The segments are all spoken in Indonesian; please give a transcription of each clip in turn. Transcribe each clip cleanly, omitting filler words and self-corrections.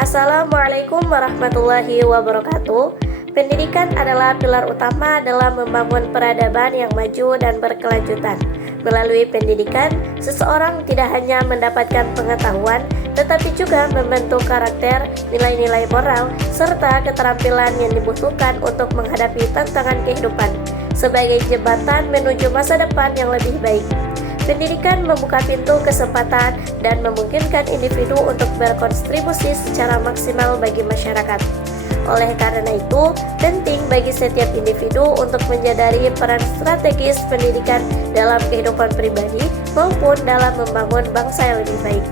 Assalamualaikum warahmatullahi wabarakatuh. Pendidikan adalah pilar utama dalam membangun peradaban yang maju dan berkelanjutan. Melalui pendidikan, seseorang tidak hanya mendapatkan pengetahuan, tetapi juga membentuk karakter, nilai-nilai moral, serta keterampilan yang dibutuhkan untuk menghadapi tantangan kehidupan sebagai jembatan menuju masa depan yang lebih baik. Pendidikan membuka pintu kesempatan dan memungkinkan individu untuk berkontribusi secara maksimal bagi masyarakat. Oleh karena itu, penting bagi setiap individu untuk menyadari peran strategis pendidikan dalam kehidupan pribadi maupun dalam membangun bangsa yang lebih baik.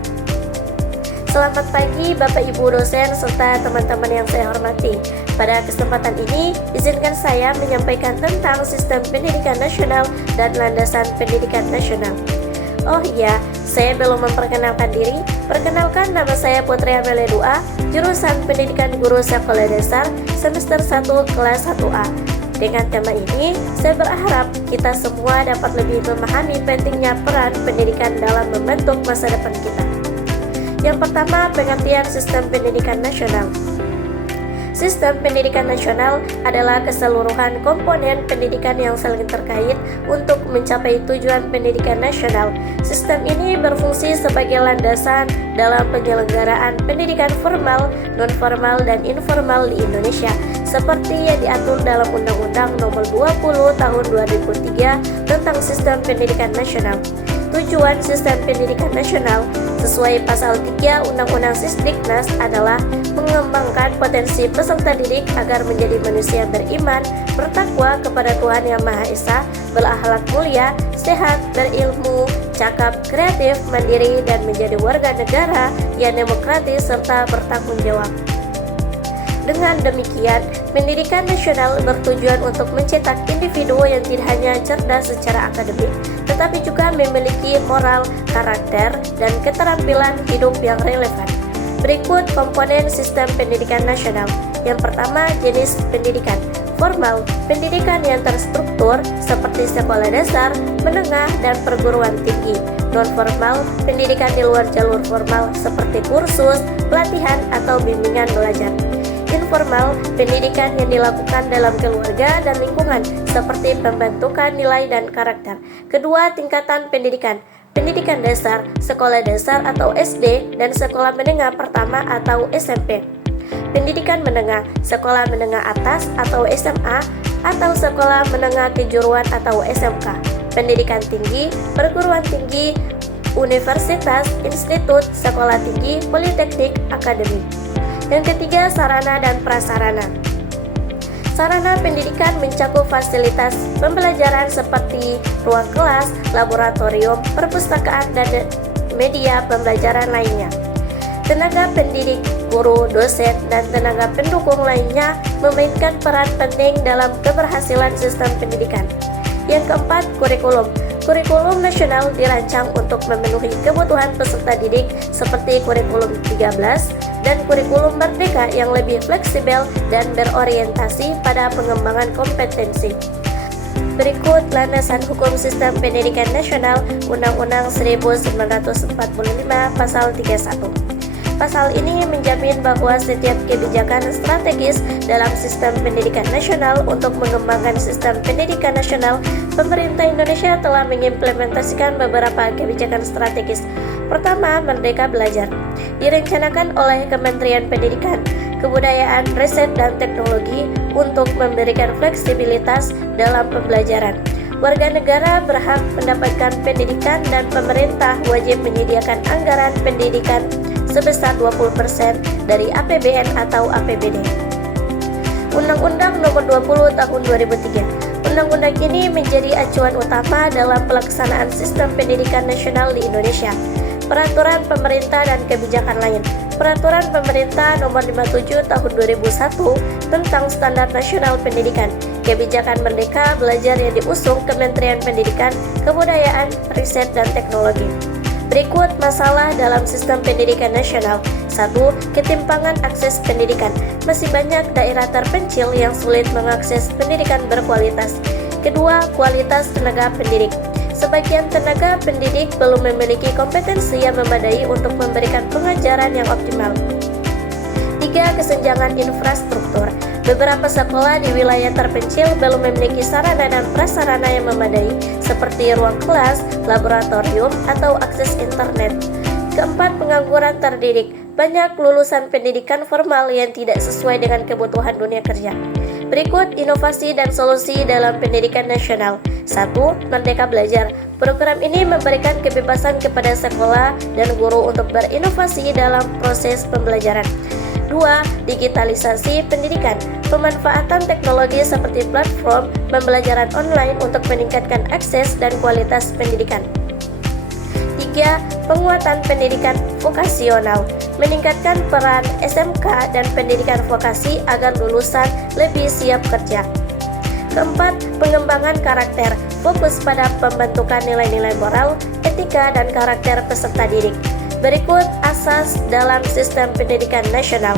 Selamat pagi Bapak Ibu dosen serta teman-teman yang saya hormati. Pada kesempatan ini, izinkan saya menyampaikan tentang sistem pendidikan nasional dan landasan pendidikan nasional. Oh iya, saya belum memperkenalkan diri. Perkenalkan, nama saya Putri Amelia Dua, jurusan Pendidikan Guru Sekolah Dasar semester 1 kelas 1A. Dengan tema ini, saya berharap kita semua dapat lebih memahami pentingnya peran pendidikan dalam membentuk masa depan kita. Yang pertama, pengertian sistem pendidikan nasional. Sistem pendidikan nasional adalah keseluruhan komponen pendidikan yang saling terkait untuk mencapai tujuan pendidikan nasional. Sistem ini berfungsi sebagai landasan dalam penyelenggaraan pendidikan formal, non-formal, dan informal di Indonesia, seperti yang diatur dalam Undang-Undang Nomor 20 Tahun 2003 tentang Sistem Pendidikan Nasional. Tujuan sistem pendidikan nasional sesuai pasal 3 Undang-Undang Sisdiknas adalah mengembangkan potensi peserta didik agar menjadi manusia beriman, bertakwa kepada Tuhan Yang Maha Esa, berakhlak mulia, sehat, berilmu, cakap, kreatif, mandiri, dan menjadi warga negara yang demokratis serta bertanggung jawab. Dengan demikian, pendidikan nasional bertujuan untuk mencetak individu yang tidak hanya cerdas secara akademik, tetapi juga memiliki moral, karakter, dan keterampilan hidup yang relevan. Berikut komponen sistem pendidikan nasional. Yang pertama, jenis pendidikan. Formal, pendidikan yang terstruktur seperti sekolah dasar, menengah, dan perguruan tinggi. Non-formal, pendidikan di luar jalur formal seperti kursus, pelatihan, atau bimbingan belajar. Informal, pendidikan yang dilakukan dalam keluarga dan lingkungan seperti pembentukan nilai dan karakter. Kedua, tingkatan pendidikan. Pendidikan dasar, sekolah dasar atau SD, dan sekolah menengah pertama atau SMP. Pendidikan menengah, sekolah menengah atas atau SMA, atau sekolah menengah kejuruan atau SMK. Pendidikan tinggi, perguruan tinggi, universitas, institut, sekolah tinggi, politeknik, akademik. Yang ketiga, sarana dan prasarana. Sarana pendidikan mencakup fasilitas pembelajaran seperti ruang kelas, laboratorium, perpustakaan, dan media pembelajaran lainnya. Tenaga pendidik, guru, dosen, dan tenaga pendukung lainnya memainkan peran penting dalam keberhasilan sistem pendidikan. Yang keempat, kurikulum. Kurikulum nasional dirancang untuk memenuhi kebutuhan peserta didik seperti kurikulum 13 dan kurikulum merdeka yang lebih fleksibel dan berorientasi pada pengembangan kompetensi. Berikut landasan hukum sistem pendidikan nasional Undang-Undang 1945 Pasal 31. Pasal ini menjamin bahwa setiap kebijakan strategis dalam sistem pendidikan nasional untuk mengembangkan sistem pendidikan nasional, pemerintah Indonesia telah mengimplementasikan beberapa kebijakan strategis. Pertama, Merdeka Belajar. Direncanakan oleh Kementerian Pendidikan, Kebudayaan, Riset, dan Teknologi untuk memberikan fleksibilitas dalam pembelajaran. Warga negara berhak mendapatkan pendidikan dan pemerintah wajib menyediakan anggaran pendidikan sebesar 20% dari APBN atau APBD. Undang-Undang Nomor 20 Tahun 2003. Undang-undang ini menjadi acuan utama dalam pelaksanaan sistem pendidikan nasional di Indonesia. Peraturan pemerintah dan kebijakan lain. Peraturan Pemerintah Nomor 57 Tahun 2001 tentang Standar Nasional Pendidikan. Kebijakan Merdeka Belajar yang diusung Kementerian Pendidikan, Kebudayaan, Riset, dan Teknologi. Berikut masalah dalam sistem pendidikan nasional. 1. Ketimpangan akses pendidikan. Masih banyak daerah terpencil yang sulit mengakses pendidikan berkualitas. Kedua, kualitas tenaga pendidik. Sebagian tenaga pendidik belum memiliki kompetensi yang memadai untuk memberikan pengajaran yang optimal. 3. Kesenjangan infrastruktur. Beberapa sekolah di wilayah terpencil belum memiliki sarana dan prasarana yang memadai seperti ruang kelas, laboratorium, atau akses internet. 4. Pengangguran terdidik. Banyak lulusan pendidikan formal yang tidak sesuai dengan kebutuhan dunia kerja. Berikut inovasi dan solusi dalam pendidikan nasional. 1. Merdeka Belajar. Program ini memberikan kebebasan kepada sekolah dan guru untuk berinovasi dalam proses pembelajaran. 2. Digitalisasi pendidikan. Pemanfaatan teknologi seperti platform pembelajaran online untuk meningkatkan akses dan kualitas pendidikan. 3. Penguatan pendidikan vokasional. Meningkatkan peran SMK dan pendidikan vokasi agar lulusan lebih siap kerja. 4. Pengembangan karakter. Fokus pada pembentukan nilai-nilai moral, etika, dan karakter peserta didik. Berikut asas dalam sistem pendidikan nasional.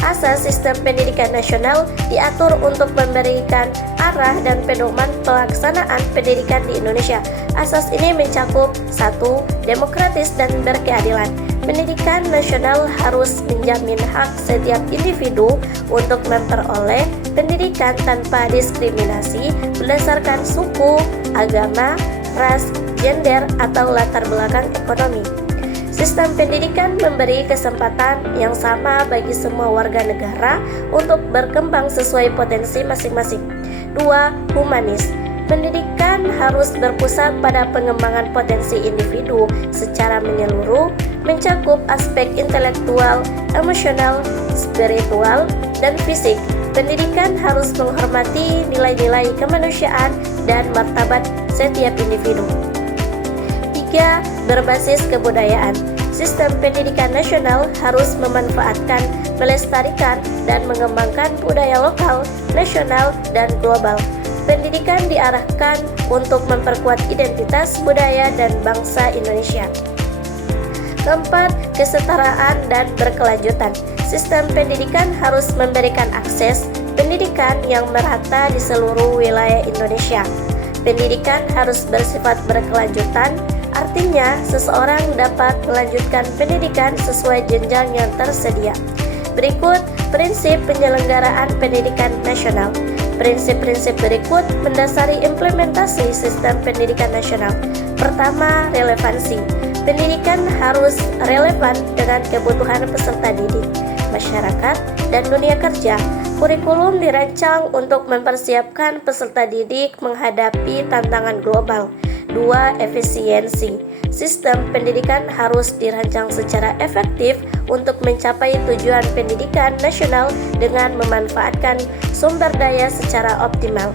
Asas sistem pendidikan nasional diatur untuk memberikan arah dan pedoman pelaksanaan pendidikan di Indonesia. Asas ini mencakup 1. Demokratis dan berkeadilan. Pendidikan nasional harus menjamin hak setiap individu untuk memperoleh pendidikan tanpa diskriminasi berdasarkan suku, agama, ras, gender, atau latar belakang ekonomi. Sistem pendidikan memberi kesempatan yang sama bagi semua warga negara untuk berkembang sesuai potensi masing-masing. 2. Humanis. Pendidikan harus berpusat pada pengembangan potensi individu secara menyeluruh, mencakup aspek intelektual, emosional, spiritual, dan fisik. Pendidikan harus menghormati nilai-nilai kemanusiaan dan martabat setiap individu. 3. Berbasis kebudayaan. Sistem pendidikan nasional harus memanfaatkan, melestarikan, dan mengembangkan budaya lokal, nasional, dan global. Pendidikan diarahkan untuk memperkuat identitas budaya dan bangsa Indonesia. 4. Kesetaraan dan berkelanjutan. Sistem pendidikan harus memberikan akses pendidikan yang merata di seluruh wilayah Indonesia. Pendidikan harus bersifat berkelanjutan, artinya seseorang dapat melanjutkan pendidikan sesuai jenjang yang tersedia. Berikut prinsip penyelenggaraan pendidikan nasional. Prinsip-prinsip berikut mendasari implementasi sistem pendidikan nasional. Pertama, relevansi. Pendidikan harus relevan dengan kebutuhan peserta didik, masyarakat, dan dunia kerja. Kurikulum dirancang untuk mempersiapkan peserta didik menghadapi tantangan global. 2. Efisiensi. Sistem pendidikan harus dirancang secara efektif untuk mencapai tujuan pendidikan nasional dengan memanfaatkan sumber daya secara optimal.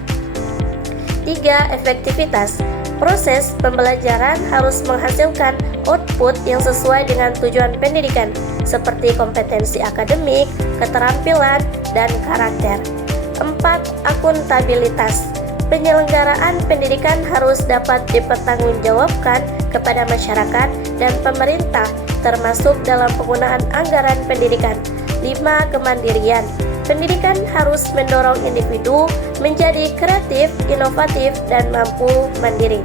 3. Efektivitas. Proses pembelajaran harus menghasilkan output yang sesuai dengan tujuan pendidikan, seperti kompetensi akademik, keterampilan, dan karakter. 4. Akuntabilitas. Penyelenggaraan pendidikan harus dapat dipertanggungjawabkan kepada masyarakat dan pemerintah, termasuk dalam penggunaan anggaran pendidikan. 5. Kemandirian. Pendidikan harus mendorong individu menjadi kreatif, inovatif, dan mampu mandiri.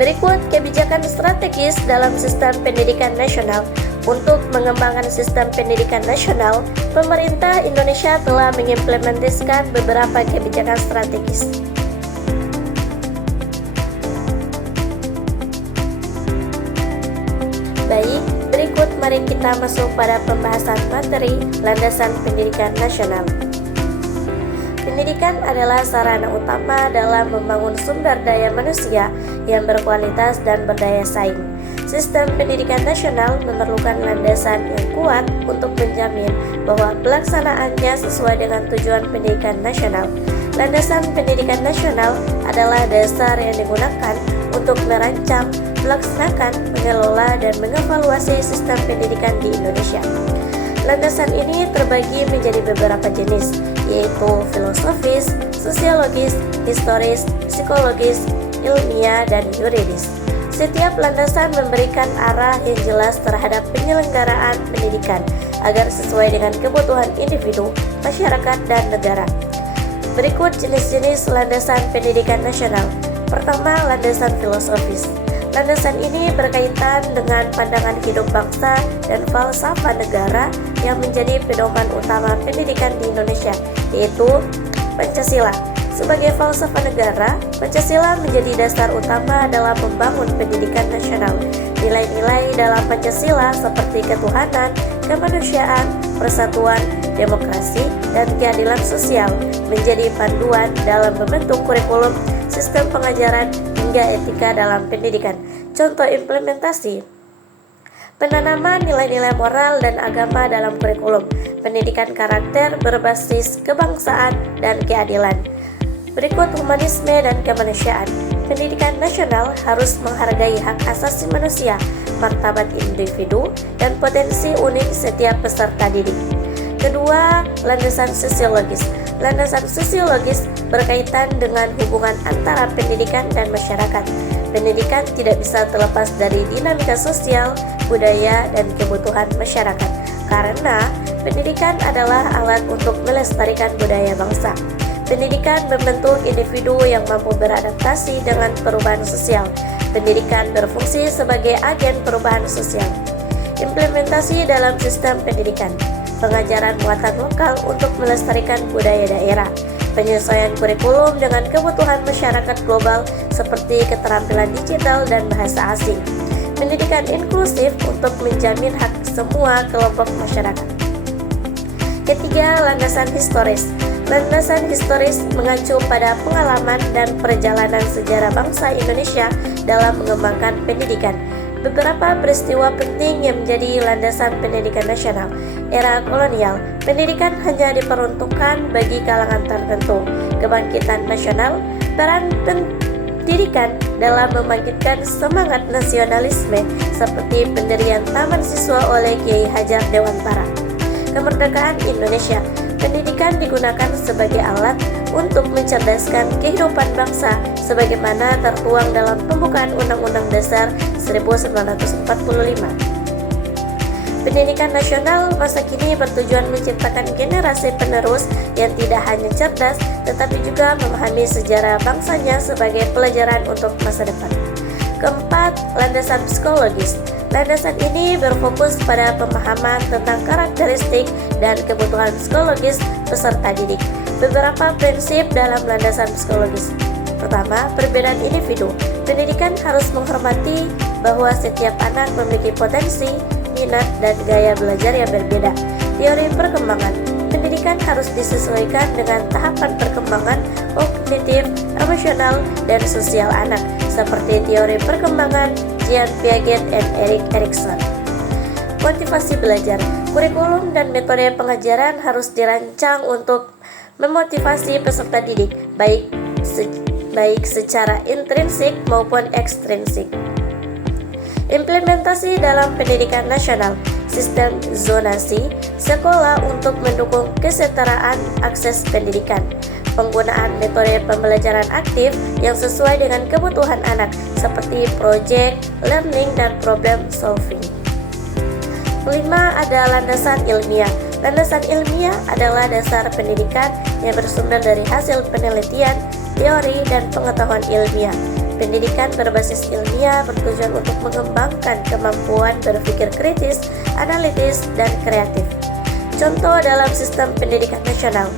Berikut kebijakan strategis dalam sistem pendidikan nasional. Untuk mengembangkan sistem pendidikan nasional, pemerintah Indonesia telah mengimplementasikan beberapa kebijakan strategis. Baik, berikut mari kita masuk pada pembahasan materi landasan pendidikan nasional. Pendidikan adalah sarana utama dalam membangun sumber daya manusia yang berkualitas dan berdaya saing. Sistem pendidikan nasional memerlukan landasan yang kuat untuk menjamin bahwa pelaksanaannya sesuai dengan tujuan pendidikan nasional. Landasan pendidikan nasional adalah dasar yang digunakan untuk merancang, melaksanakan, mengelola, dan mengevaluasi sistem pendidikan di Indonesia. Landasan ini terbagi menjadi beberapa jenis, yaitu filosofis, sosiologis, historis, psikologis, ilmiah, dan yuridis. Setiap landasan memberikan arah yang jelas terhadap penyelenggaraan pendidikan agar sesuai dengan kebutuhan individu, masyarakat, dan negara. Berikut jenis-jenis landasan pendidikan nasional. Pertama, landasan filosofis. Landasan ini berkaitan dengan pandangan hidup bangsa dan falsafah negara yang menjadi pedoman utama pendidikan di Indonesia, yaitu Pancasila. Sebagai falsafah negara, Pancasila menjadi dasar utama dalam membangun pendidikan nasional. Nilai-nilai dalam Pancasila seperti ketuhanan, kemanusiaan, persatuan, demokrasi, dan keadilan sosial menjadi panduan dalam membentuk kurikulum, sistem pengajaran, hingga etika dalam pendidikan. Contoh implementasi: penanaman nilai-nilai moral dan agama dalam kurikulum, pendidikan karakter berbasis kebangsaan dan keadilan. Berikut humanisme dan kemanusiaan. Pendidikan nasional harus menghargai hak asasi manusia, martabat individu, dan potensi unik setiap peserta didik. Kedua, landasan sosiologis. Landasan sosiologis berkaitan dengan hubungan antara pendidikan dan masyarakat. Pendidikan tidak bisa terlepas dari dinamika sosial, budaya, dan kebutuhan masyarakat, karena pendidikan adalah alat untuk melestarikan budaya bangsa. Pendidikan membentuk individu yang mampu beradaptasi dengan perubahan sosial. Pendidikan berfungsi sebagai agen perubahan sosial. Implementasi dalam sistem pendidikan. Pengajaran muatan lokal untuk melestarikan budaya daerah. Penyesuaian kurikulum dengan kebutuhan masyarakat global seperti keterampilan digital dan bahasa asing. Pendidikan inklusif untuk menjamin hak semua kelompok masyarakat. Ketiga, landasan historis. Landasan historis mengacu pada pengalaman dan perjalanan sejarah bangsa Indonesia dalam mengembangkan pendidikan. Beberapa peristiwa penting yang menjadi landasan pendidikan nasional. Era kolonial, pendidikan hanya diperuntukkan bagi kalangan tertentu. Kebangkitan nasional, peran pendidikan dalam membangkitkan semangat nasionalisme seperti pendirian Taman Siswa oleh Kiai Hajar Dewantara. Kemerdekaan Indonesia, pendidikan digunakan sebagai alat untuk mencerdaskan kehidupan bangsa sebagaimana tertuang dalam pembukaan Undang-Undang Dasar 1945. Pendidikan nasional masa kini bertujuan menciptakan generasi penerus yang tidak hanya cerdas tetapi juga memahami sejarah bangsanya sebagai pelajaran untuk masa depan. Keempat, landasan psikologis. Landasan ini berfokus pada pemahaman tentang karakteristik dan kebutuhan psikologis peserta didik. Beberapa prinsip dalam landasan psikologis. Pertama, perbedaan individu. Pendidikan harus menghormati bahwa setiap anak memiliki potensi, minat, dan gaya belajar yang berbeda. Teori perkembangan. Pendidikan harus disesuaikan dengan tahapan perkembangan kognitif, emosional, dan sosial anak, seperti teori perkembangan Jean Piaget dan Erik Erikson. Motivasi belajar. Kurikulum dan metode pengajaran harus dirancang untuk memotivasi peserta didik, baik secara intrinsik maupun ekstrinsik. Implementasi dalam pendidikan nasional. Sistem zonasi sekolah untuk mendukung kesetaraan akses pendidikan. Penggunaan metode pembelajaran aktif yang sesuai dengan kebutuhan anak seperti project, learning, dan problem solving. Kelima, ada landasan ilmiah. Landasan ilmiah adalah dasar pendidikan yang bersumber dari hasil penelitian, teori, dan pengetahuan ilmiah. Pendidikan berbasis ilmiah bertujuan untuk mengembangkan kemampuan berpikir kritis, analitis, dan kreatif. Contoh dalam sistem pendidikan nasional.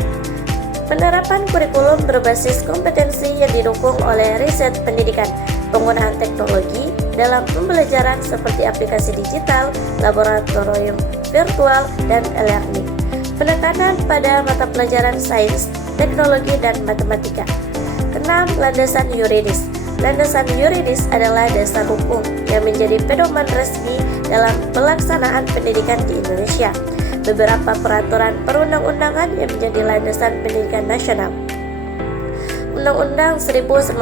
Penerapan kurikulum berbasis kompetensi yang didukung oleh riset pendidikan, penggunaan teknologi dalam pembelajaran seperti aplikasi digital, laboratorium virtual, dan e-learning. Penekanan pada mata pelajaran sains, teknologi, dan matematika. Keenam, landasan yuridis. Landasan yuridis adalah dasar hukum yang menjadi pedoman resmi dalam pelaksanaan pendidikan di Indonesia. Beberapa peraturan perundang-undangan yang menjadi landasan pendidikan nasional. Undang-Undang 1945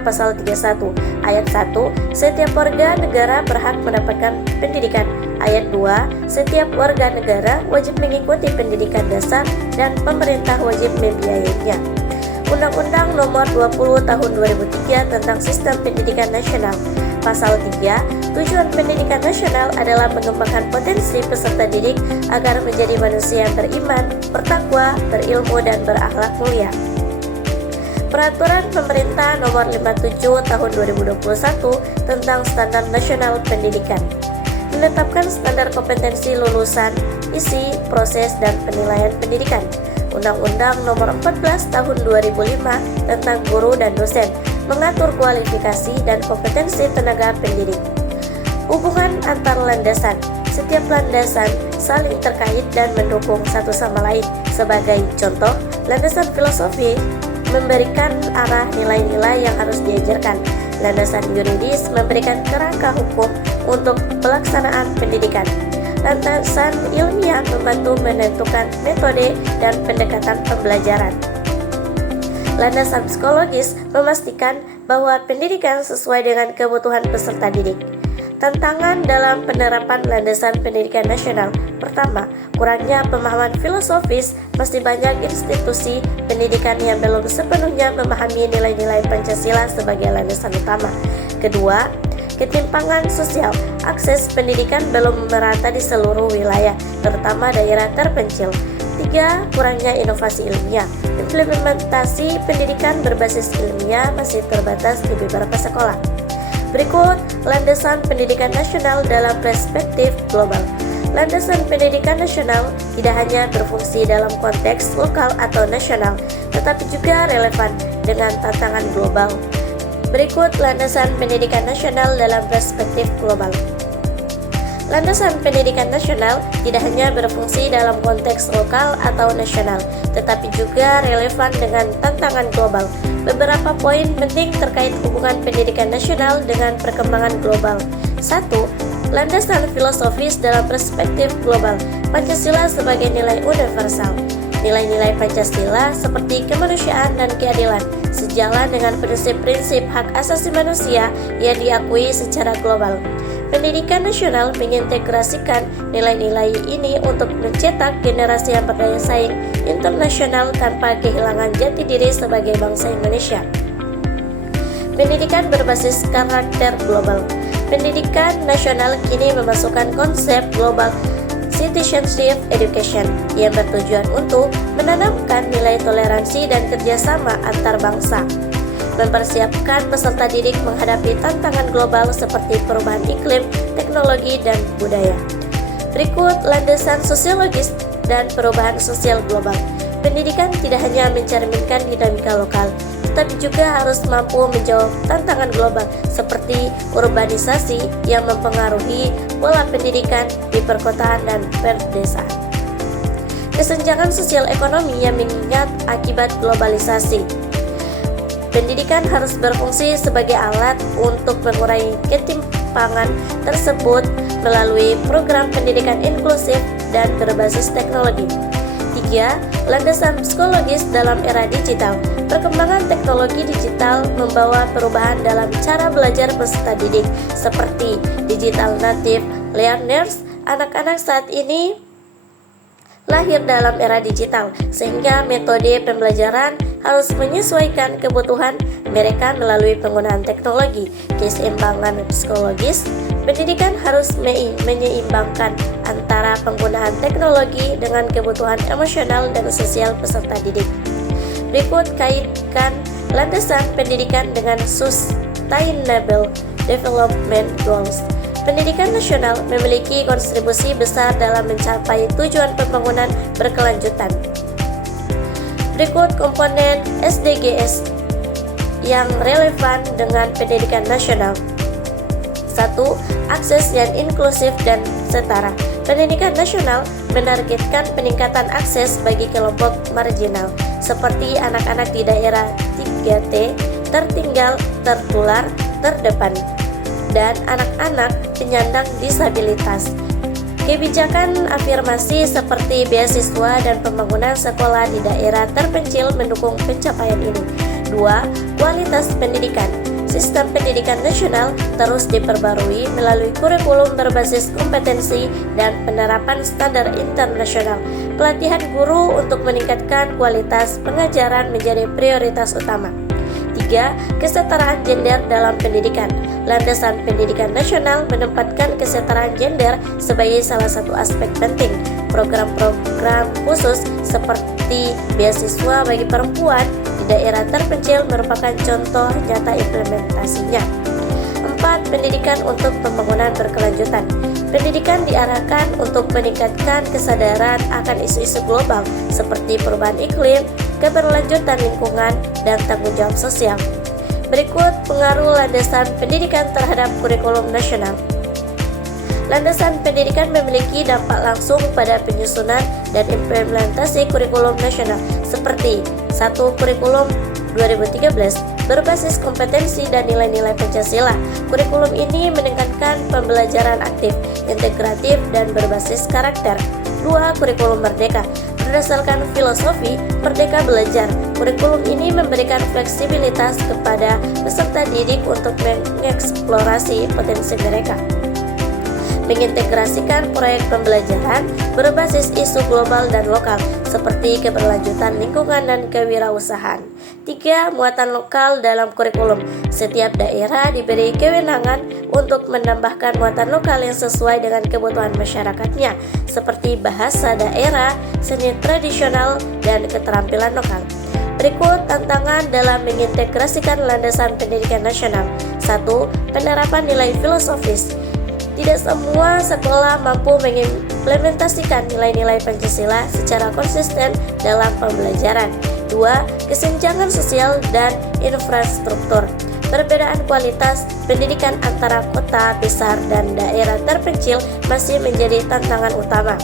Pasal 31 Ayat 1, setiap warga negara berhak mendapatkan pendidikan. Ayat 2, setiap warga negara wajib mengikuti pendidikan dasar dan pemerintah wajib membiayainya. Undang-Undang Nomor 20 Tahun 2003 tentang Sistem Pendidikan Nasional. Pasal 3, tujuan pendidikan nasional adalah mengembangkan potensi peserta didik agar menjadi manusia yang beriman, bertakwa, berilmu, dan berakhlak mulia. Peraturan Pemerintah Nomor 57 Tahun 2021 tentang Standar Nasional Pendidikan menetapkan standar kompetensi lulusan, isi, proses, dan penilaian pendidikan. Undang-Undang Nomor 14 Tahun 2005 tentang guru dan dosen mengatur kualifikasi dan kompetensi tenaga pendidik. Hubungan antar landasan. Setiap landasan saling terkait dan mendukung satu sama lain. Sebagai contoh, landasan filosofi memberikan arah nilai-nilai yang harus diajarkan. Landasan yuridis memberikan kerangka hukum untuk pelaksanaan pendidikan. Landasan ilmiah membantu menentukan metode dan pendekatan pembelajaran. Landasan psikologis memastikan bahwa pendidikan sesuai dengan kebutuhan peserta didik. Tantangan dalam penerapan landasan pendidikan nasional. Pertama, kurangnya pemahaman filosofis. Masih banyak institusi pendidikan yang belum sepenuhnya memahami nilai-nilai Pancasila sebagai landasan utama. Kedua, ketimpangan sosial. Akses pendidikan belum merata di seluruh wilayah, terutama daerah terpencil. Tiga, kurangnya inovasi ilmiah. Implementasi pendidikan berbasis ilmiah masih terbatas di beberapa sekolah. Berikut landasan pendidikan nasional dalam perspektif global. Landasan pendidikan nasional tidak hanya berfungsi dalam konteks lokal atau nasional, tetapi juga relevan dengan tantangan global. Berikut landasan pendidikan nasional dalam perspektif global. Landasan pendidikan nasional tidak hanya berfungsi dalam konteks lokal atau nasional, tetapi juga relevan dengan tantangan global. Beberapa poin penting terkait hubungan pendidikan nasional dengan perkembangan global. 1. Landasan filosofis dalam perspektif global. Pancasila sebagai nilai universal. Nilai-nilai Pancasila seperti kemanusiaan dan keadilan sejalan dengan prinsip-prinsip hak asasi manusia yang diakui secara global. Pendidikan nasional mengintegrasikan nilai-nilai ini untuk mencetak generasi yang berdaya saing internasional tanpa kehilangan jati diri sebagai bangsa Indonesia. Pendidikan berbasis karakter global. Pendidikan nasional kini memasukkan konsep global citizenship education yang bertujuan untuk menanamkan nilai toleransi dan kerjasama antar bangsa, mempersiapkan peserta didik menghadapi tantangan global seperti perubahan iklim, teknologi, dan budaya. Berikut landasan sosiologis dan perubahan sosial global. Pendidikan tidak hanya mencerminkan dinamika lokal, tetapi juga harus mampu menjawab tantangan global seperti urbanisasi yang mempengaruhi pola pendidikan di perkotaan dan perdesaan. Kesenjangan sosial ekonomi yang mengingat akibat globalisasi. Pendidikan harus berfungsi sebagai alat untuk mengurangi ketimpangan tersebut melalui program pendidikan inklusif dan berbasis teknologi. 3. Landasan psikologis dalam era digital. Perkembangan teknologi digital membawa perubahan dalam cara belajar peserta didik seperti digital native learners. Anak-anak saat ini lahir dalam era digital, sehingga metode pembelajaran harus menyesuaikan kebutuhan mereka melalui penggunaan teknologi. Keseimbangan psikologis. Pendidikan harus menyeimbangkan antara penggunaan teknologi dengan kebutuhan emosional dan sosial peserta didik. Berikut kaitkan landasan pendidikan dengan Sustainable Development Goals. Pendidikan nasional memiliki kontribusi besar dalam mencapai tujuan pembangunan berkelanjutan. Berikut komponen SDGs yang relevan dengan pendidikan nasional. 1. Akses yang inklusif dan setara. Pendidikan nasional menargetkan peningkatan akses bagi kelompok marginal, seperti anak-anak di daerah 3T, tertinggal, tertular, terdepan, dan anak-anak penyandang disabilitas. Kebijakan afirmasi seperti beasiswa dan pembangunan sekolah di daerah terpencil mendukung pencapaian ini. 2. Kualitas pendidikan. Sistem pendidikan nasional terus diperbarui melalui kurikulum berbasis kompetensi dan penerapan standar internasional. Pelatihan guru untuk meningkatkan kualitas pengajaran menjadi prioritas utama. 3. Kesetaraan gender dalam pendidikan. Landasan pendidikan nasional menempatkan kesetaraan gender sebagai salah satu aspek penting. Program-program khusus seperti beasiswa bagi perempuan di daerah terpencil merupakan contoh nyata implementasinya. 4. Pendidikan untuk pembangunan berkelanjutan. Pendidikan diarahkan untuk meningkatkan kesadaran akan isu-isu global seperti perubahan iklim, keberlanjutan lingkungan, dan tanggung jawab sosial. Berikut pengaruh landasan pendidikan terhadap kurikulum nasional. Landasan pendidikan memiliki dampak langsung pada penyusunan dan implementasi kurikulum nasional seperti 1. Kurikulum 2013 berbasis kompetensi dan nilai-nilai Pancasila. Kurikulum ini meningkatkan pembelajaran aktif, integratif, dan berbasis karakter. 2. Kurikulum Merdeka berdasarkan filosofi Merdeka Belajar. Kurikulum ini memberikan fleksibilitas kepada peserta didik untuk mengeksplorasi potensi mereka. Mengintegrasikan proyek pembelajaran berbasis isu global dan lokal seperti keberlanjutan lingkungan dan kewirausahaan. 3. Muatan lokal dalam kurikulum. Setiap daerah diberi kewenangan untuk menambahkan muatan lokal yang sesuai dengan kebutuhan masyarakatnya seperti bahasa daerah, seni tradisional, dan keterampilan lokal. Berikut tantangan dalam mengintegrasikan landasan pendidikan nasional. 1. Penerapan nilai filosofis. Tidak semua sekolah mampu mengimplementasikan nilai-nilai Pancasila secara konsisten dalam pembelajaran. 2. Kesenjangan sosial dan infrastruktur. Perbedaan kualitas pendidikan antara kota besar dan daerah terpencil masih menjadi tantangan utama.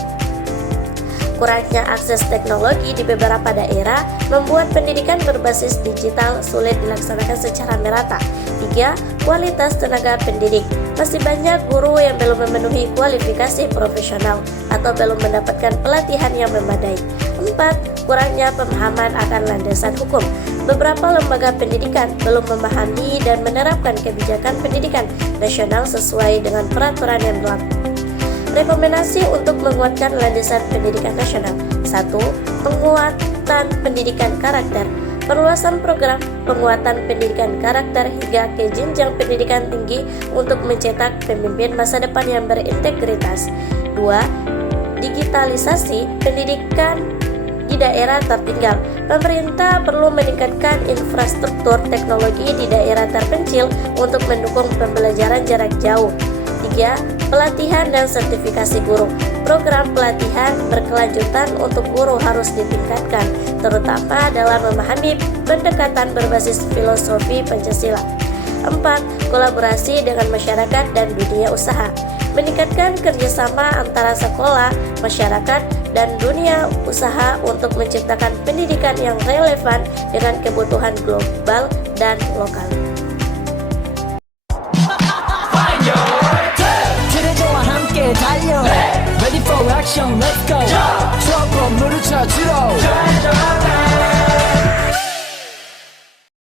Kurangnya akses teknologi di beberapa daerah membuat pendidikan berbasis digital sulit dilaksanakan secara merata. 3. Kualitas tenaga pendidik. Masih banyak guru yang belum memenuhi kualifikasi profesional atau belum mendapatkan pelatihan yang memadai. 4. Kurangnya pemahaman akan landasan hukum. Beberapa lembaga pendidikan belum memahami dan menerapkan kebijakan pendidikan nasional sesuai dengan peraturan yang berlaku. Rekomendasi untuk menguatkan landasan pendidikan nasional. 1. Penguatan pendidikan karakter. Perluasan program penguatan pendidikan karakter hingga ke jenjang pendidikan tinggi untuk mencetak pemimpin masa depan yang berintegritas. 2. Digitalisasi pendidikan di daerah tertinggal. Pemerintah perlu meningkatkan infrastruktur teknologi di daerah terpencil untuk mendukung pembelajaran jarak jauh. 3. Pelatihan dan sertifikasi guru. Program pelatihan berkelanjutan untuk guru harus ditingkatkan, terutama dalam memahami pendekatan berbasis filosofi Pancasila. 4. Kolaborasi dengan masyarakat dan dunia usaha. Meningkatkan kerjasama antara sekolah, masyarakat, dan dunia usaha untuk menciptakan pendidikan yang relevan dengan kebutuhan global dan lokal. 달려 Ready for action, let's go 트러블 물을 쳐주러